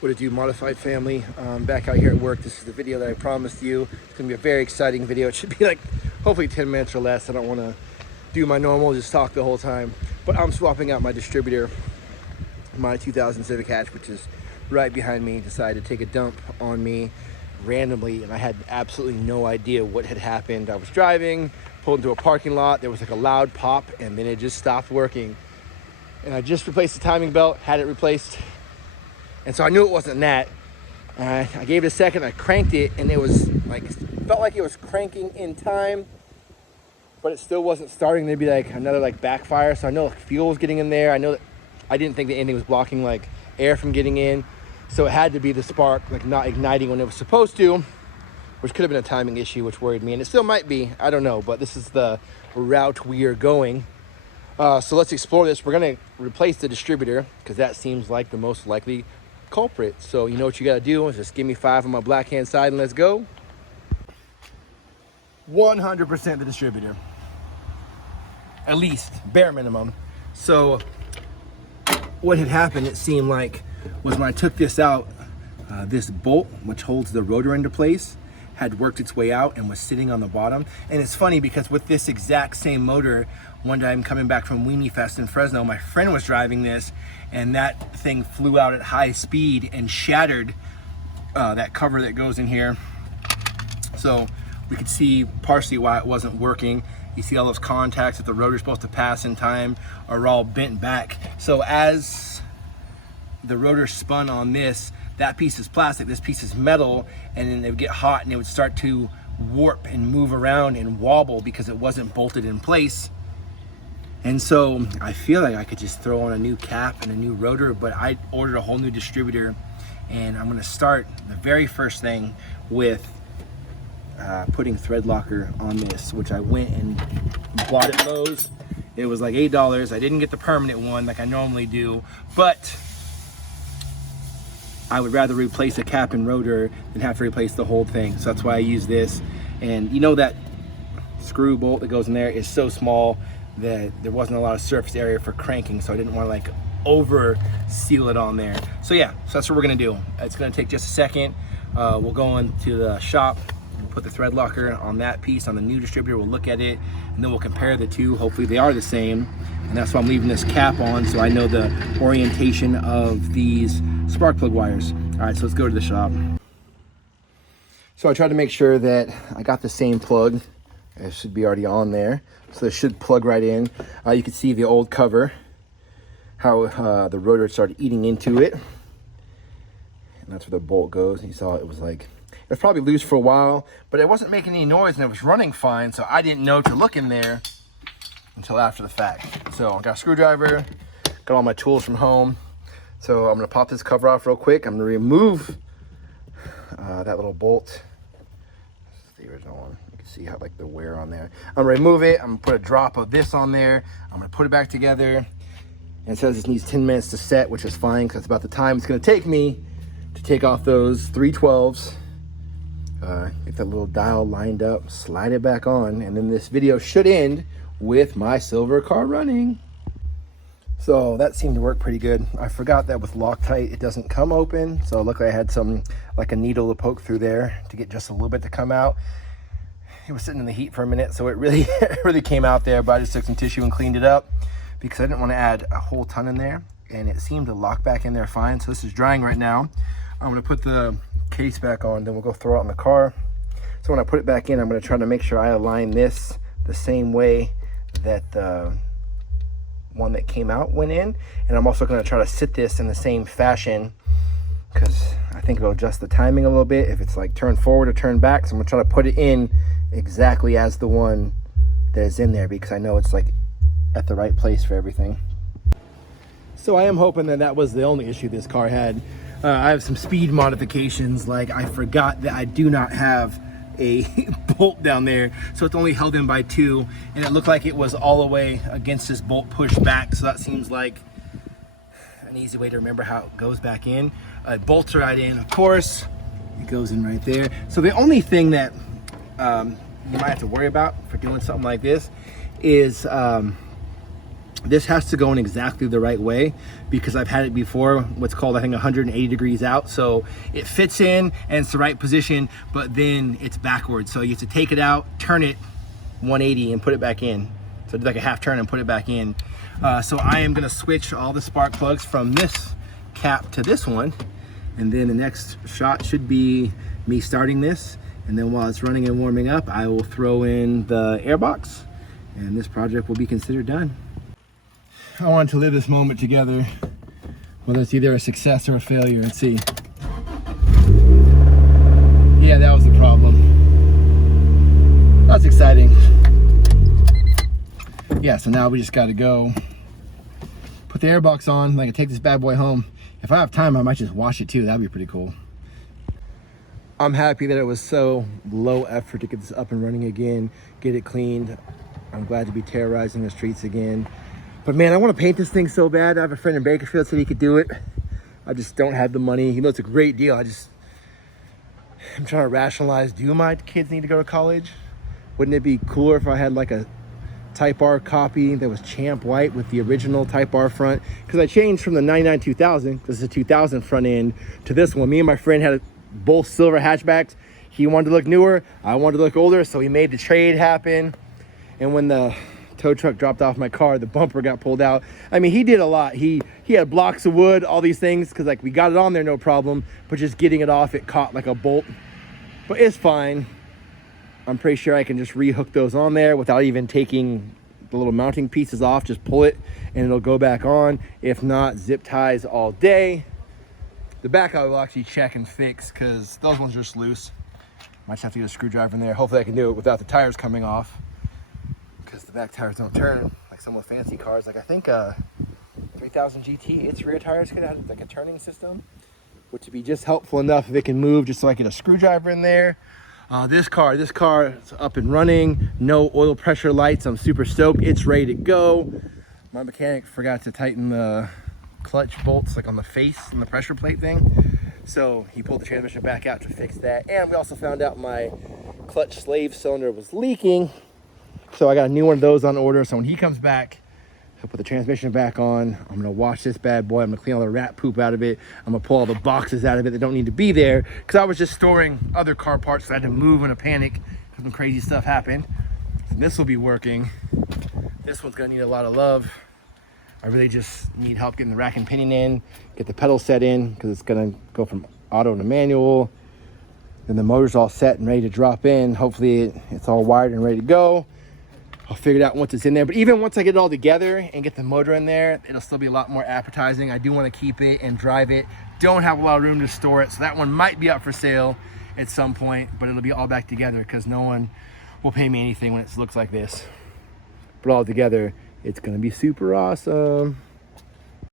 What it do, modified family? Back out here at work. This is the video that I promised you. It's gonna be a very exciting video. It should be like hopefully 10 minutes or less. I don't want to do my normal just talk the whole time, but I'm swapping out my distributor. My 2000 Civic Hatch, which is right behind me, decided to take a dump on me randomly, and I had absolutely no idea what had happened. I was driving, pulled into a parking lot, there was like a loud pop, and then it just stopped working. And I just replaced the timing belt, had it replaced, and so I knew it wasn't that. I gave it a second, I cranked it, and it was like, felt like it was cranking in time, but it still wasn't starting. There'd be like another like backfire, so I know like fuel was getting in there. I know that I didn't think that anything was blocking like air from getting in, so it had to be the spark like not igniting when it was supposed to, which could have been a timing issue, which worried me, and it still might be. I don't know, but this is the route we are going. So let's explore this. We're gonna replace the distributor because that seems like the most likely culprit. So you know what you gotta do is just give me 5 on my black hand side and let's go. 100% the distributor, at least bare minimum. So what had happened, it seemed like, was when I took this out, this bolt which holds the rotor into place had worked its way out and was sitting on the bottom. And it's funny because with this exact same motor, one day I'm coming back from Weenie Fest in Fresno, my friend was driving this, and that thing flew out at high speed and shattered that cover that goes in here. So we could see partially why it wasn't working. You see all those contacts that the rotor's supposed to pass in time are all bent back. So as the rotor spun on this, that piece is plastic, this piece is metal, and then it would get hot and it would start to warp and move around and wobble because it wasn't bolted in place. And so I feel like I could just throw on a new cap and a new rotor, but I ordered a whole new distributor, and I'm gonna start the very first thing with putting thread locker on this, which I went and bought at Lowe's. It was like $8. I didn't get the permanent one like I normally do, but I would rather replace a cap and rotor than have to replace the whole thing. So that's why I use this. And you know that screw bolt that goes in there is so small that there wasn't a lot of surface area for cranking, so I didn't want to like over seal it on there. So yeah, so that's what we're gonna do. It's gonna take just a second. We'll go into the shop, we'll put the thread locker on that piece on the new distributor, we'll look at it, and then we'll compare the two. Hopefully they are the same. And that's why I'm leaving this cap on, so I know the orientation of these spark plug wires. All right, so let's go to the shop. So I tried to make sure that I got the same plug. It should be already on there. So this should plug right in. You can see the old cover, how the rotor started eating into it. And that's where the bolt goes. You saw it was like, it was probably loose for a while, but it wasn't making any noise and it was running fine. So I didn't know to look in there until after the fact. So I got a screwdriver, got all my tools from home. So I'm gonna pop this cover off real quick. I'm gonna remove that little bolt. This is the original one. You can see how like the wear on there. I'm gonna remove it. I'm gonna put a drop of this on there. I'm gonna put it back together. And it says it needs 10 minutes to set, which is fine because it's about the time it's gonna take me to take off those 312s. Get that little dial lined up, slide it back on, and then this video should end with my silver car running. So that seemed to work pretty good. I forgot that with Loctite it doesn't come open, so luckily I had some like a needle to poke through there to get just a little bit to come out. It was sitting in the heat for a minute, so it really really came out there, but I just took some tissue and cleaned it up because I didn't want to add a whole ton in there, and it seemed to lock back in there fine. So this is drying right now. I'm going to put the case back on, then we'll go throw it in the car. So when I put it back in, I'm going to try to make sure I align this the same way that the one that came out went in, and I'm also going to try to sit this in the same fashion because I think it'll adjust the timing a little bit if it's like turn forward or turn back. So I'm going to try to put it in exactly as the one that is in there because I know it's like at the right place for everything. So I am hoping that that was the only issue this car had. I have some speed modifications, like I forgot that I do not have a bolt down there, so it's only held in by 2, and it looked like it was all the way against this bolt pushed back, so that seems like an easy way to remember how it goes back in. It bolts right in, of course, it goes in right there. So the only thing that you might have to worry about for doing something like this is This has to go in exactly the right way because I've had it before, what's called, I think, 180 degrees out. So it fits in and it's the right position, but then it's backwards. So you have to take it out, turn it 180 and put it back in. So do like a half turn and put it back in. So I am gonna switch all the spark plugs from this cap to this one. And then the next shot should be me starting this. And then while it's running and warming up, I will throw in the air box and this project will be considered done. I wanted to live this moment together, whether it's either a success or a failure, and see. Yeah, that was the problem. That's exciting. Yeah, so now we just gotta go put the air box on, like take this bad boy home. If I have time, I might just wash it too. That'd be pretty cool. I'm happy that it was so low effort to get this up and running again, get it cleaned. I'm glad to be terrorizing the streets again. But man, I want to paint this thing so bad. I have a friend in Bakersfield said he could do it. I just don't have the money. You know, it's a great deal. I'm trying to rationalize, do my kids need to go to college? Wouldn't it be cooler if I had like a Type R copy that was champ white with the original Type R front? Because I changed from the 99 2000, this is a 2000 front end, to this one. Me and my friend had both silver hatchbacks. He wanted to look newer, I wanted to look older, so we made the trade happen. And when the tow truck dropped off my car, the bumper got pulled out. I mean, he did a lot. He had blocks of wood, all these things, because like we got it on there no problem, but just getting it off, it caught like a bolt. But it's fine. I'm pretty sure I can just rehook those on there without even taking the little mounting pieces off. Just pull it and it'll go back on. If not, zip ties all day. The back I will actually check and fix because those ones are just loose. Might just have to get a screwdriver in there. Hopefully I can do it without the tires coming off, because the back tires don't turn like some of the fancy cars. Like I think 3000 GT, its rear tires could have like a turning system, which would be just helpful enough if it can move, just so I get a screwdriver in there. This car is up and running. No oil pressure lights. I'm super stoked. It's ready to go. My mechanic forgot to tighten the clutch bolts like on the face and the pressure plate thing. So he pulled the transmission back out to fix that. And we also found out my clutch slave cylinder was leaking. So I got a new one of those on order. So when he comes back, he'll put the transmission back on. I'm gonna wash this bad boy. I'm gonna clean all the rat poop out of it. I'm gonna pull all the boxes out of it that don't need to be there, because I was just storing other car parts, so I had to move in a panic because some crazy stuff happened. So this will be working. This one's gonna need a lot of love. I really just need help getting the rack and pinion in, get the pedal set in, because it's gonna go from auto to manual. Then the motor's all set and ready to drop in. Hopefully it's all wired and ready to go. I'll figure it out once it's in there. But even once I get it all together and get the motor in there, it'll still be a lot more appetizing. I do want to keep it and drive it. Don't have a lot of room to store it, so that one might be up for sale at some point, but it'll be all back together because no one will pay me anything when it looks like this. But all together, it's gonna be super awesome.